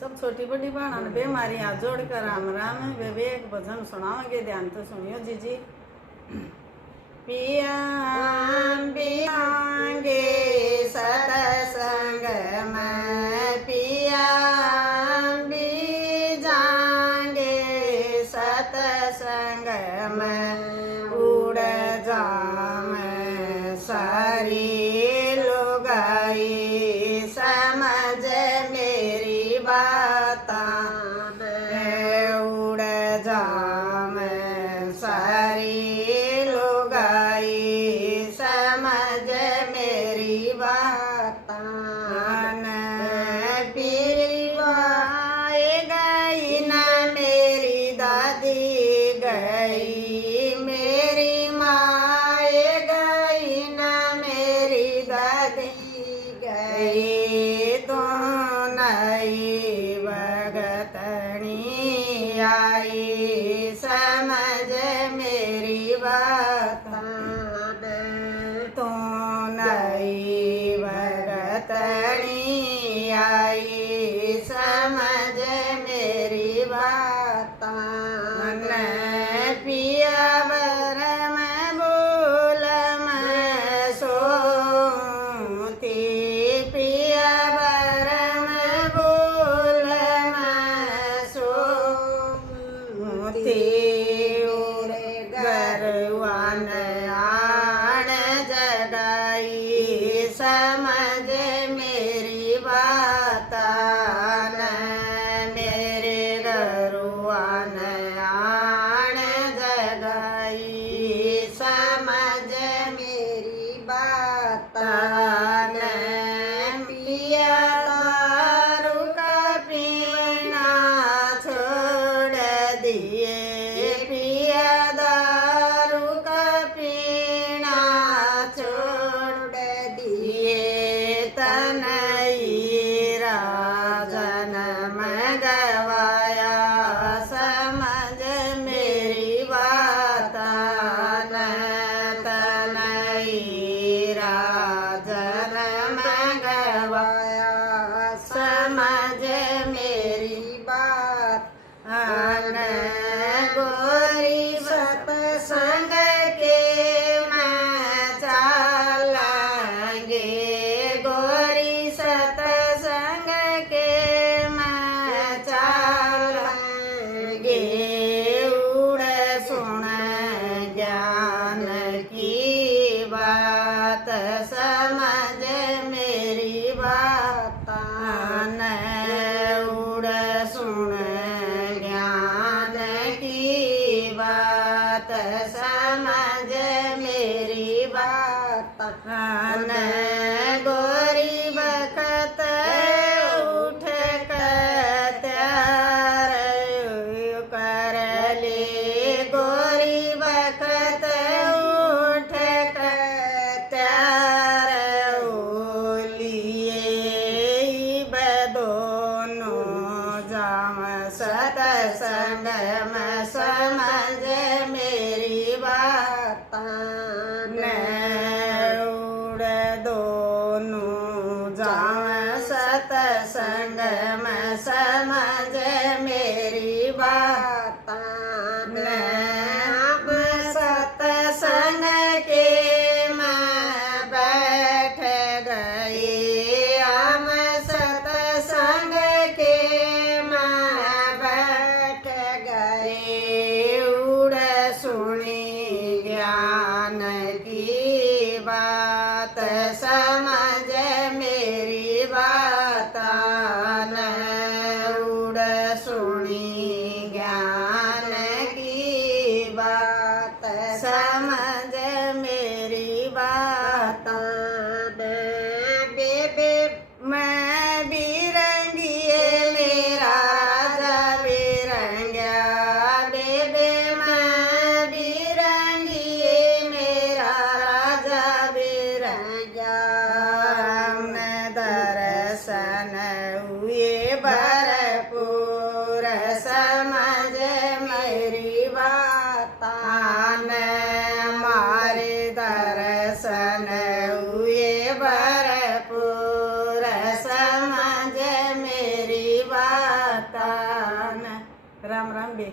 सब छोटी बड़ी बहना ने बेमारी हाथ जोड़कर राम राम वे एक भजन सुनाओगे, ध्यान तो सुनियो जी। पिया पियांगे सतसंग में, पिया भी जाएंगे सतसंग में, उड़ जाए सारी लुगाई समझ मेरी बात, उड़ जाए सारी लुगाई समझ मेरी बात, पिलवाए गई न मेरी दादी गई, मेरी माए गई न मेरी दादी गई, तो नई भगतनी आई समझ मेरी बात, तो नई भगतनी आई समझ मेरी बात, पिया बर में बोल मैं सोती, पिया बर में बोल मैं सोती, गरवान आण जगाई समझ मेरी बात, मेरे गरवान आण जगाई समझ मेरी बात, पिया दारू का पीना छोड़ दिए, पिया दारू का पीना छोड़ दिए, तनई राजन मंगवाया समझ मेरी बात, तनई राजन मंगवाया समझ मेरी बात, गोरी सत्संग के मैं चालांगे, गोरी सत्संग के मैं चालांगे, उड़ सुन ज्ञान की बात समझ मेरी बात, उड़ सुन ज्ञान की बात समझ मेरी बात, गोरी बखत उठ कर त्यार कर ले, गोरी बखत उठ कर त्यार लिए, दोनों जाम सतसंग में समझ मेरी बात, उड़ दोनों जाम सतसंग में समझ मेरी बात, सतसंग के मैं बैठ गई, हम सतसंग के मैं बैठ गए, उड़ सुनी ज्ञान की बात समझ मेरी बात, उड़ सुनी ज्ञान की बात समझ मेरी बात, बेबे मैं बिरंगिए मेरा राजा बिरंगा, बेबे मैं बिरंगिए मेरा राजा बिरंगा, दर्शन हुए भरपूर समझ मेरी बात, मारे दर्शन हुए भरपूर समझ मेरी बात। जाता न। राम राम बे।